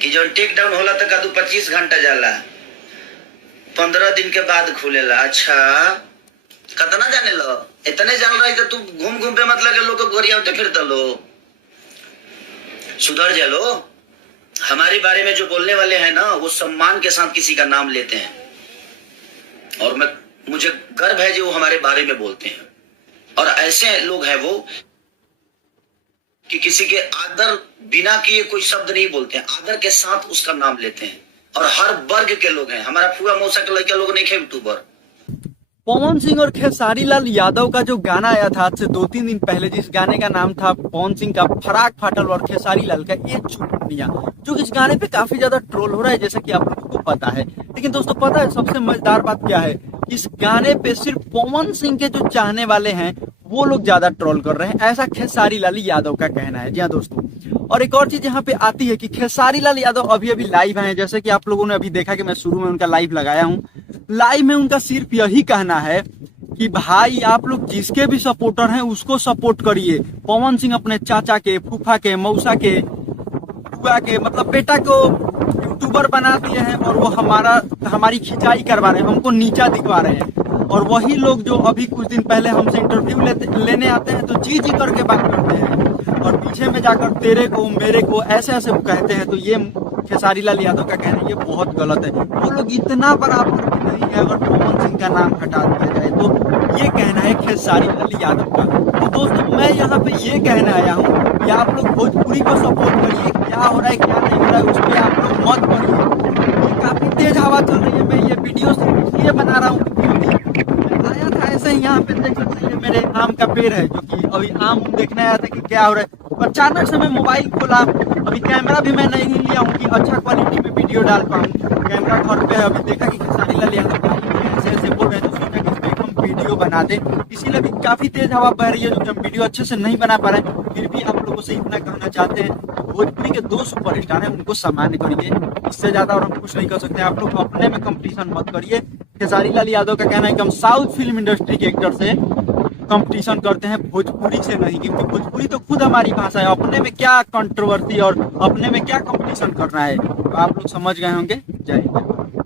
कि जो take down होला तो कदू 25 घंटा जाला, 15 दिन के बाद खुलेला। अच्छा कतना जाने लो, इतने जान रहा है कि तू घूम घूम पे मतलब के लोग गोरिया उठे फिरता लो। सुधर जा लो। हमारे बारे में जो बोलने वाले हैं ना, वो सम्मान के साथ किसी का नाम लेते हैं, और मुझे गर्व है जो वो हमारे बारे में बोलते हैं। और ऐसे लोग हैं वो कि किसी के आदर बिना किए कोई शब्द नहीं बोलते हैं, आदर के साथ उसका नाम लेते हैं। और हर वर्ग के लोग हैं। हमारा फुआ मौसा के लड़के लोग नहीं खे यूट्यूबर। पवन सिंह और खेसारी लाल यादव का जो गाना आया था आज से 2-3 दिन पहले, जिस गाने का नाम था पवन सिंह का फराक फाटल और खेसारी लाल का एक चुटकुलिया, जो इस गाने पे काफी ज्यादा ट्रोल हो रहा है, जैसा कि आप लोगों को पता है। लेकिन दोस्तों पता है सबसे मजेदार बात क्या है? इस गाने पे सिर्फ पवन सिंह के जो चाहने वाले हैं वो लोग ज्यादा ट्रोल कर रहे हैं, ऐसा खेसारी लाल यादव का कहना है। जी हाँ दोस्तों, और एक और चीज यहाँ पे आती है कि खेसारी लाल यादव अभी अभी लाइव आए, जैसे कि आप लोगों ने अभी देखा कि मैं शुरू में उनका लाइव लगाया हूँ। लाइव में उनका सिर्फ यही कहना है कि भाई आप लोग जिसके भी सपोर्टर हैं उसको सपोर्ट करिए। पवन सिंह अपने चाचा के, फूफा के, मौसा के, बुआ के मतलब बेटा को यूट्यूबर बना दिए हैं, और वो हमारी खिंचाई करवा रहे हैं, हमको नीचा दिखवा रहे हैं। और वही लोग जो अभी कुछ दिन पहले हमसे इंटरव्यू लेने आते हैं तो जी जी करके बात करते हैं, और पीछे में जाकर तेरे को मेरे को ऐसे ऐसे कहते हैं। तो ये खेसारी लाल यादव का कहना है ये बहुत गलत है। वो लोग इतना बराबर भी नहीं है अगर पवन सिंह का नाम हटा दिया जाए तो। ये कहना है खेसारी लाल यादव का। तो दोस्तों मैं यहाँ पे ये कहना आया हूँ कि आप लोग भोजपुरी को सपोर्ट करिए। क्या हो रहा है क्या नहीं हो रहा है उस पर आप लोग मत पढ़िए। काफी तेज हवा चल रही है, मैं ये वीडियो सिर्फ इसलिए बना रहा हूँ क्योंकि आया था ऐसे ही। यहाँ पे देख सकते हैं मेरे आम का पेड़ है, जो कि अभी आम देखने आया था कि क्या हो रहा है। अचानक से मैं मोबाइल खोला, अभी कैमरा भी मैं नहीं लिया हूँ कि अच्छा क्वालिटी पे वीडियो डाल पाऊँ। कैमरा घर पे है, अभी देखा कि खेसारी लाल यादव ऐसे ऐसे बोल रहे हैं, तो सोचा कि इस पे हम वीडियो बना दें। इसीलिए भी काफी तेज हवा बह रही है, जो कि हम वीडियो अच्छे से नहीं बना पा रहे हैं। फिर भी आप लोगों से इतना कहना चाहते हैं, भोजपुरी के 2 सुपरस्टार हैं, उनको सम्मान करिए। इससे ज्यादा और हम कुछ नहीं कर सकते। आप लोग अपने में कंपटीशन मत करिए। खेसारी लाल यादव का कहना है कि हम साउथ फिल्म इंडस्ट्री के एक्टर से कंपटीशन करते हैं, भोजपुरी से नहीं, क्योंकि भोजपुरी तो खुद हमारी भाषा है। अपने में क्या कंट्रोवर्सी और अपने में क्या कंपटीशन करना है, तो आप लोग समझ गए होंगे। जय हिंद।